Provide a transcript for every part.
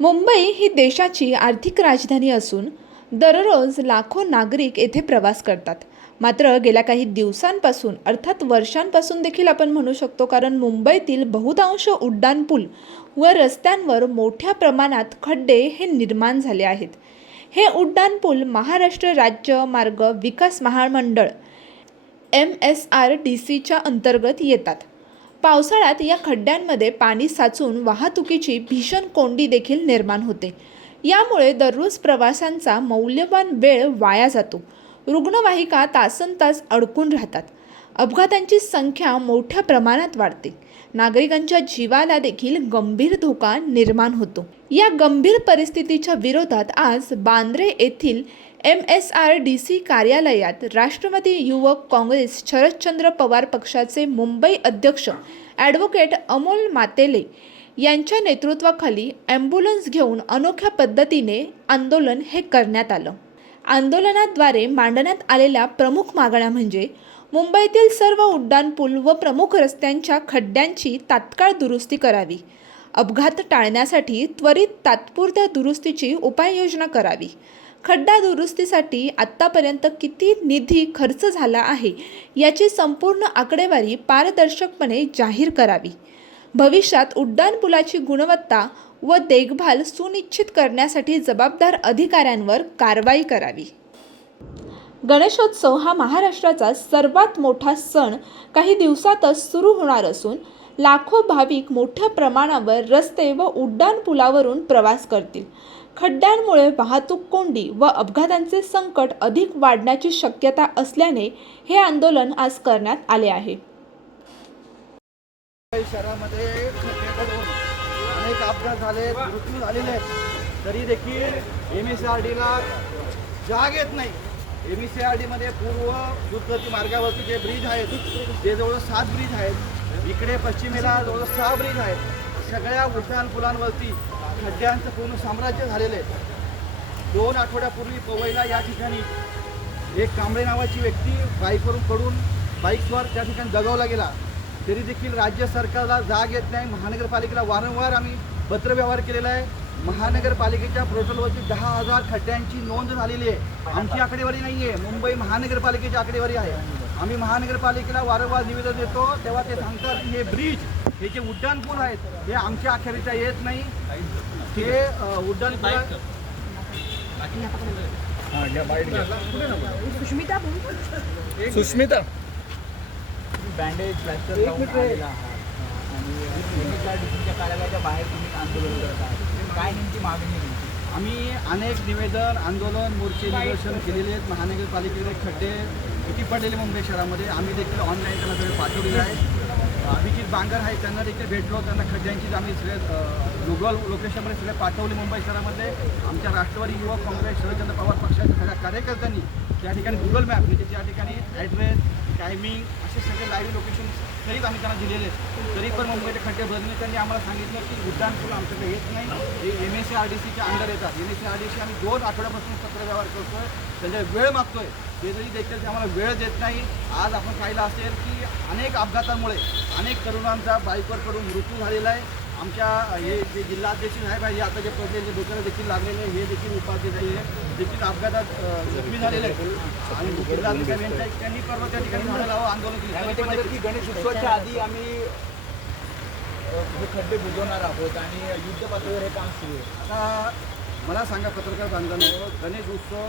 मुंबई ही देशाची आर्थिक राजधानी असून दररोज लाखो नागरिक येथे प्रवास करतात. मात्र गेल्या काही दिवसांपासून अर्थात वर्षांपासून देखील आपण म्हणू शकतो कारण मुंबईतील बहुतांश उड्डाणपूल व रस्त्यांवर मोठ्या प्रमाणात खड्डे हे निर्माण झाले आहेत. हे उड्डाणपूल महाराष्ट्र राज्य मार्ग विकास महामंडळ एम एस आर डी सीच्या अंतर्गत येतात. पावसाळ्यात या खड्ड्यांमध्ये पाणी साचून वाहतुकीची भीषण कोंडी देखील निर्माण होते. यामुळे दररोज प्रवाशांचा मौल्यवान वेळ वाया जातो. रुग्णवाहिका तासन तास अडकून राहतात. अपघातांची संख्या मोठ्या प्रमाणात वाढते. नागरिकांच्या जीवाला देखील गंभीर धोका निर्माण होतो. या गंभीर परिस्थितीच्या विरोधात आज बांद्रे येथील M S R D C कार्यालयात राष्ट्रवादी युवक काँग्रेस शरदचंद्र पवार पक्षाचे मुंबई अध्यक्ष ॲडव्होकेट अमोल मातेले यांच्या नेतृत्वाखाली ॲम्ब्युलन्स घेऊन अनोख्या पद्धतीने आंदोलन हे करण्यात आलं. आंदोलनाद्वारे मांडण्यात आलेल्या प्रमुख मागण्या म्हणजे मुंबईतील सर्व उड्डाणपूल व प्रमुख रस्त्यांच्या खड्ड्यांची तात्काळ दुरुस्ती करावी. अपघात टाळण्यासाठी त्वरित तात्पुरत्या दुरुस्तीची उपाययोजना करावी. खड्डा दुरुस्तीसाठी आत्तापर्यंत किती निधी खर्च झाला आहे याची संपूर्ण आकडेवारी पारदर्शकपणे जाहीर करावी. भविष्यात उड्डाणपुलाची गुणवत्ता व देखभाल सुनिश्चित करण्यासाठी जबाबदार अधिकाऱ्यांवर कारवाई करावी. गणेशोत्सव हा महाराष्ट्राचा सर्वात मोठा सण काही दिवसातच सुरू होणार असून लाखो भाविक मोठ्या प्रमाणावर रस्ते व उड्डाणपुलावरून प्रवास करतील. खड्ड्यांमुळे वाहतूक कोंडी व अपघातांचे संकट अधिक वाढण्याची शक्यता असल्याने हे आंदोलन आज करण्यात आले आहे. शहरामध्ये अनेक अपघात झाले मृत्यू झालेले आहेत. तरी देखील एम एस आर डीला जाग येत नाही. एम सी आर डीमध्ये पूर्व द्रुतगती मार्गावरती जे ब्रिज आहेत ते जवळ सात ब्रिज आहेत इकडे पश्चिमेला जवळ सहा ब्रिज आहेत सगळ्या उड्डाण पुलांवरती खड्ड्यांचं पूर्ण साम्राज्य झालेलं आहे. दोन आठवड्यापूर्वी पवईला या ठिकाणी एक कांबळे नावाची व्यक्ती बाईकवरून पडून बाईकवर त्या ठिकाणी दगावला गेला. तरी देखील राज्य सरकारला जाग येत नाही. महानगरपालिकेला वारंवार आम्ही पत्रव्यवहार केलेला आहे. महानगरपालिकेच्या पोर्टलवरती दहा हजार खड्ड्यांची नोंद झालेली आहे. आमची आकडेवारी नाही आहे मुंबई महानगरपालिकेची आकडेवारी आहे. आम्ही महानगरपालिकेला वारंवार निवेदन देतो. तेव्हा ते सांगतात की हे ब्रिज हे जे उड्डाण पूल आहेत हे आमच्या अखेरीच्या येत नाही. हे अ, उड्डाण पूल सुष्मिता बँडेज प्लॅस्टर आणि कार्यालयाच्या बाहेर तुम्ही आंदोलन करत आहात. काय नेमकी मागणी? आम्ही अनेक निवेदन आंदोलन मोर्चे निदर्शन केलेले आहेत. महानगरपालिकेचे खड्डे किती पडलेले मुंबई शहरामध्ये. आम्ही देखील ऑनलाईन त्यांना सगळे पाठवलेले आहे अभिजित बांगर आहे त्यांना देखील भेटलो. त्यांना खड्ड्यांची आम्ही सगळे गुगल लोकेशनमध्ये सगळे पाठवले मुंबई शहरामध्ये. आमच्या राष्ट्रवादी युवक काँग्रेस शरदचंद्र पवार पक्षाच्या सगळ्या कार्यकर्त्यांनी त्या ठिकाणी गुगल मॅप म्हणजे त्या ठिकाणी ॲड्रेस टायमिंग असे सगळे लाईव्ह लोकेशन तरीच आम्ही त्यांना दिलेले तरी पण मुंबईचे खड्डे भरणे त्यांनी आम्हाला सांगितलं की उड्डाण पूल आमच्याकडे येत नाही. हे M S C R D सीच्या अंडर येतात. M S C R D C आम्ही दोन आठवड्यापासून पत्रव्यवहार करतोय. त्यांच्या वेळ मागतोय. ते जरी देखील ते आम्हाला वेळ देत नाही आज आपण पाहिलं असेल की अनेक अपघातांमुळे अनेक तरुणांचा बाईकवर करून मृत्यू झालेला आहे. आमच्या हे जे जिल्हाध्यक्ष साहेब आहे आता जे पडले जे डोक्याला देखील लागलेले हे देखील उपाध्यक्ष देखील अपघातात जखमी झालेले आहेत. आणि जिल्हाधिकारी त्यांनी परवा त्या ठिकाणी लावा आंदोलन केलं. की गणेश उत्सवाच्या आधी आम्ही हे खड्डे बुजवणार आहोत आणि युद्ध पातळीवर हे काम सुरू आहे. आता मला सांगा पत्रकार बांधवांनो गणेश उत्सव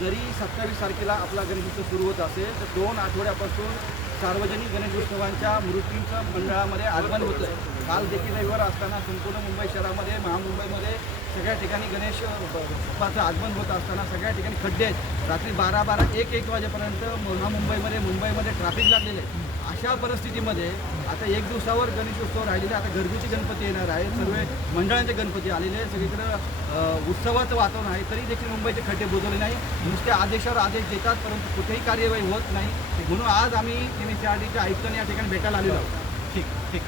जरी सत्तावीस तारखेला आपला गणेश उत्सव सुरू होत असेल तर दोन आठवड्यापासून सार्वजनिक गणेशोत्सवांच्या मृत्यूंचं मंडळामध्ये आगमन होतं आहे काल देखील रविवार असताना संपूर्ण मुंबई शहरामध्ये महामुंबईमध्ये सगळ्या ठिकाणी गणेश उत्सवाचं आगमन होत असताना सगळ्या ठिकाणी खड्डे आहेत. रात्री बारा बारा एक एक वाजेपर्यंत महामुंबईमध्ये मुंबईमध्ये ट्रॅफिक लागलेलं आहे. अशा परिस्थितीमध्ये आता एक दिवसावर गणेशोत्सव राहिलेले आता घरगुती गणपती येणार आहे. सर्व मंडळांचे गणपती आलेले आहेत. सगळीकडं उत्सवाचं वातावरण आहे. तरी देखील मुंबईचे खड्डे बुजवले नाही नुसते आदेशावर आदेश देतात परंतु कुठेही कार्यवाही होत नाही. म्हणून आज आम्ही एम एस आर डीच्या आयुक्तांनी या ठिकाणी भेटायला आलेलो आहोत. ठीक ठीक.